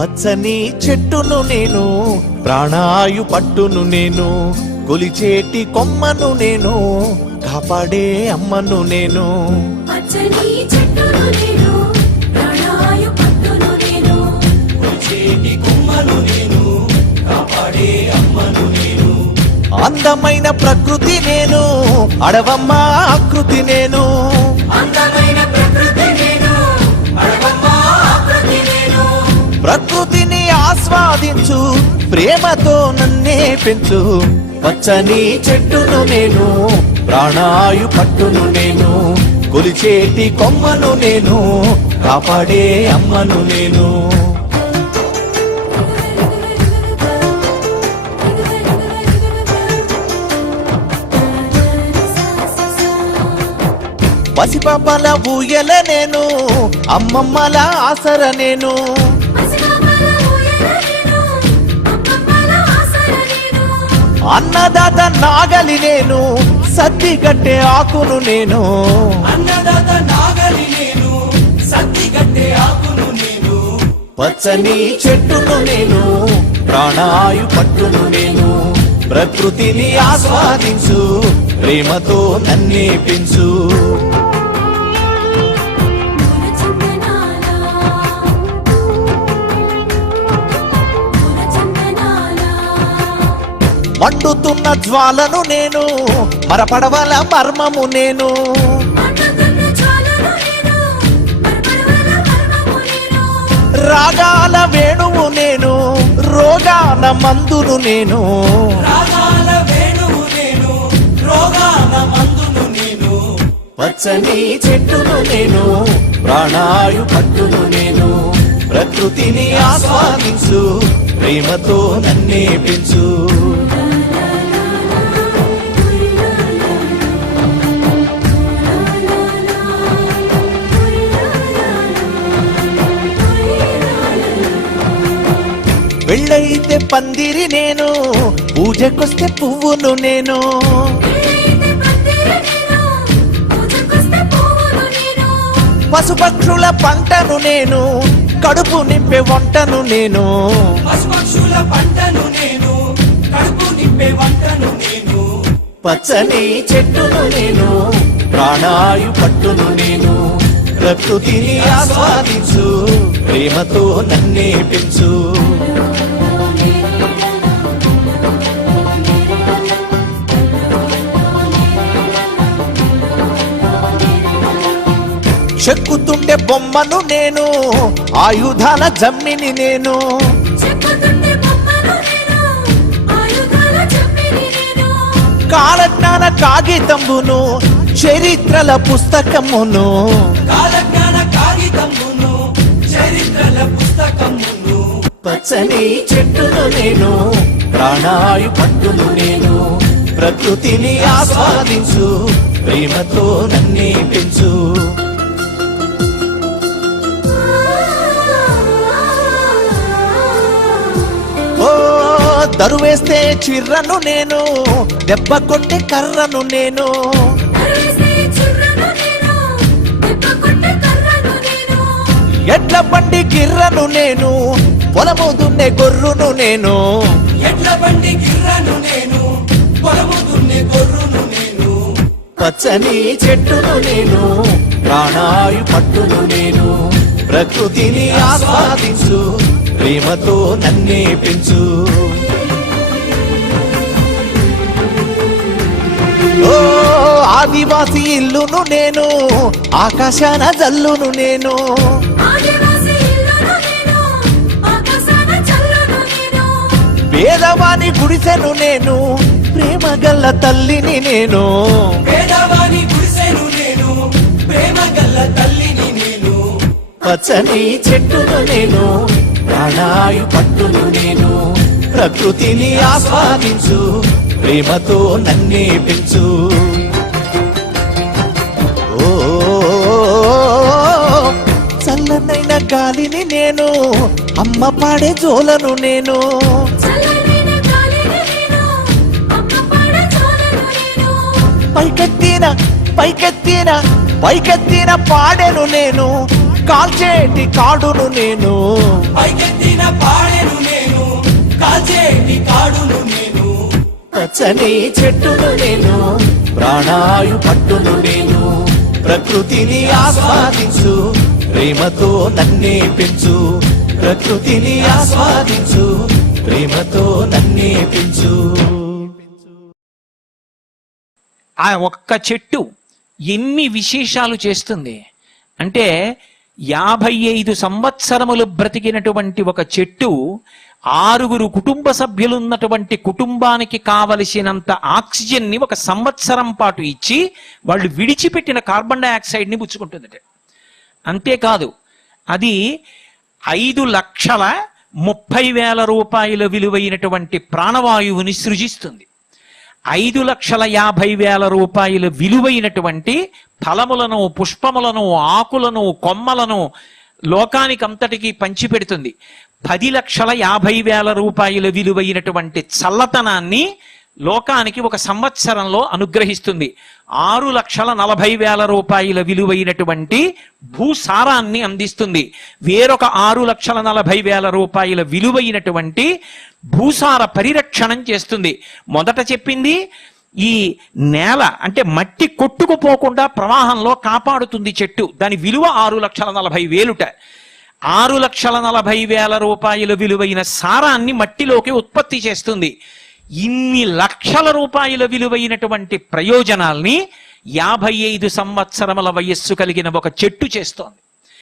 పచ్చని చెట్టును నేను, ప్రాణాయు పట్టును నేను, కొలిచేటి కొమ్మను నేను, కాపాడే అమ్మను నేను. పచ్చని చెట్టును నేను, ప్రాణాయు పట్టును నేను, కొలిచేటి కొమ్మను నేను, కాపాడే అమ్మను నేను. అందమైన ప్రకృతి నేను, అడవమ్మ ఆకృతి నేను. అందమైన ప్రకృతి నేను, అడవమ్మ ఆకృతి నేను. ప్రకృతిని ఆస్వాదించు, ప్రేమతో నన్నే పెంచు. పచ్చని చెట్టును నేను, ప్రాణాయు పట్టును నేను, కొలిచేటి కొమ్మను నేను, కాపాడే అమ్మను నేను. పసిపాపల ఊయల నేను, అమ్మమ్మల ఆసర నేను. పసిపాపల ఊయల నేను, అమ్మమ్మల ఆసర నేను. అన్నదాత నాగలి నేను, సద్ది గట్టే ఆకును నేను. అన్నదాత నాగలి నేను, సత్తి గట్టే ఆకును నేను. పచ్చని చెట్టును నేను, ప్రాణాయు పట్టును నేను, ప్రకృతిని ఆస్వాదించు, ప్రేమతో నన్నే పెంచు. మండుతున్న జ్వాలను నేను, మరపడవల మర్మము నేను. రాగాల వేణువు నేను, రోగాల మందును నేను. రాగాల వేణువు నేను, రోగాల మందును నేను. పచ్చని చెట్టును నేను, ప్రాణాయు పట్టును నేను, ప్రకృతిని ఆస్వాదించు, ప్రేమతో నన్నే పెంచు. పెళ్ళైతే పందిరి నేను, పూజకొస్తే పువ్వును నేను. పశుపక్షుల పంటను నేను, కడుపు నింపే వంటను నేను. పశుపక్షుల పంటను నేను, కడుపు నింపే వంటను నేను. పచ్చని చెట్టును నేను, ప్రాణాయు పట్టును నేను, ప్రకృతిని ఆస్వాదించు, ప్రేమతో నన్నే పెంచు. చెక్కుతుండే బొమ్మను నేను, ఆయుధాల జమ్మిని నేను. కాలజ్ఞాన కాగితంబును, చరిత్రల పుస్తకమును. కాలజ్ఞాన కాగితమును, చరిత్రల పుస్తకమును. పచ్చని చెట్టును నేను, ప్రాణాయు పట్టును నేను, ప్రకృతిని ఆస్వాదించు, ప్రేమతో నన్నే పెంచు. ఓ దరువేస్తే చిర్రను నేను, దెబ్బ కొట్టే కర్రను నేను. ఎడ్ల బండి గిర్రను నేను, పొలము దున్నే గొర్రును నేను. ఎడ్ల బండి గిర్రను నేను, పొలము దున్నే గొర్రును నేను. పచ్చని చెట్టును నేను, ప్రాణాయు పట్టును నేను, ప్రకృతిని ఆస్వాదించు, ప్రేమతో నన్నే పెంచు. ఓ ఆదివాసి ఇల్లును నేను, ఆకాశాన జల్లును నేను. పేదవాని గుడిసెను నేను, ప్రేమ గల్ల తల్లిని నేను. పేదవాని గుడిసెను నేను, ప్రేమ గల్ల తల్లిని నేను. పచ్చని చెట్టును నేను, ప్రాణాయు పట్టును నేను, ప్రకృతిని ఆస్వాదించు, ప్రేమతో నన్నే పెంచు. ఓ చల్లనైన గాలిని నేను, అమ్మ పాడే జోలను నేను. పైకెత్తిన పైకెత్తిన పైకెత్తిన పాడెను నేను, కాల్చేటి కాడును నేను పైకెత్తిన పాడెను నేను కాల్చేటి కాడును నేను పచ్చని చెట్టును నేను ప్రాణాయు పట్టును నేను ప్రకృతిని ఆస్వాదించు ప్రేమతో నన్నే పెంచు ప్రకృతిని ఆస్వాదించు ప్రేమతో నన్నే పెంచు. ఆ ఒక్క చెట్టు ఎన్ని విశేషాలు చేస్తుంది అంటే 55 సంవత్సరములు బ్రతికినటువంటి ఒక చెట్టు 6 కుటుంబ సభ్యులున్నటువంటి కుటుంబానికి కావలసినంత ఆక్సిజన్ని 1 సంవత్సరం పాటు ఇచ్చి వాళ్ళు విడిచిపెట్టిన కార్బన్ డైఆక్సైడ్ని పుచ్చుకుంటుందట. అంతేకాదు అది 5,30,000 రూపాయల విలువైనటువంటి ప్రాణవాయువుని సృజిస్తుంది. 5,50,000 రూపాయల విలువైనటువంటి ఫలములను, పుష్పములను, ఆకులను, కొమ్మలను లోకానికంతటికీ పంచిపెడుతుంది. 10,50,000 రూపాయల విలువైనటువంటి చల్లతనాన్ని లోకానికి 1 సంవత్సరంలో అనుగ్రహిస్తుంది. 6,40,000 రూపాయల విలువైనటువంటి భూసారాన్ని అందిస్తుంది. వేరొక 6,40,000 రూపాయల విలువైనటువంటి భూసార పరిరక్షణం చేస్తుంది. మొదట చెప్పింది ఈ నేల అంటే మట్టి కొట్టుకుపోకుండా ప్రవాహంలో కాపాడుతుంది చెట్టు. దాని విలువ 6,40,000. 6,40,000 రూపాయల విలువైన సారాన్ని మట్టిలోకి ఉత్పత్తి చేస్తుంది. ఇన్ని లక్షల రూపాయల విలువైనటువంటి ప్రయోజనాల్ని 55 సంవత్సరముల వయస్సు కలిగిన ఒక చెట్టు చేస్తోంది.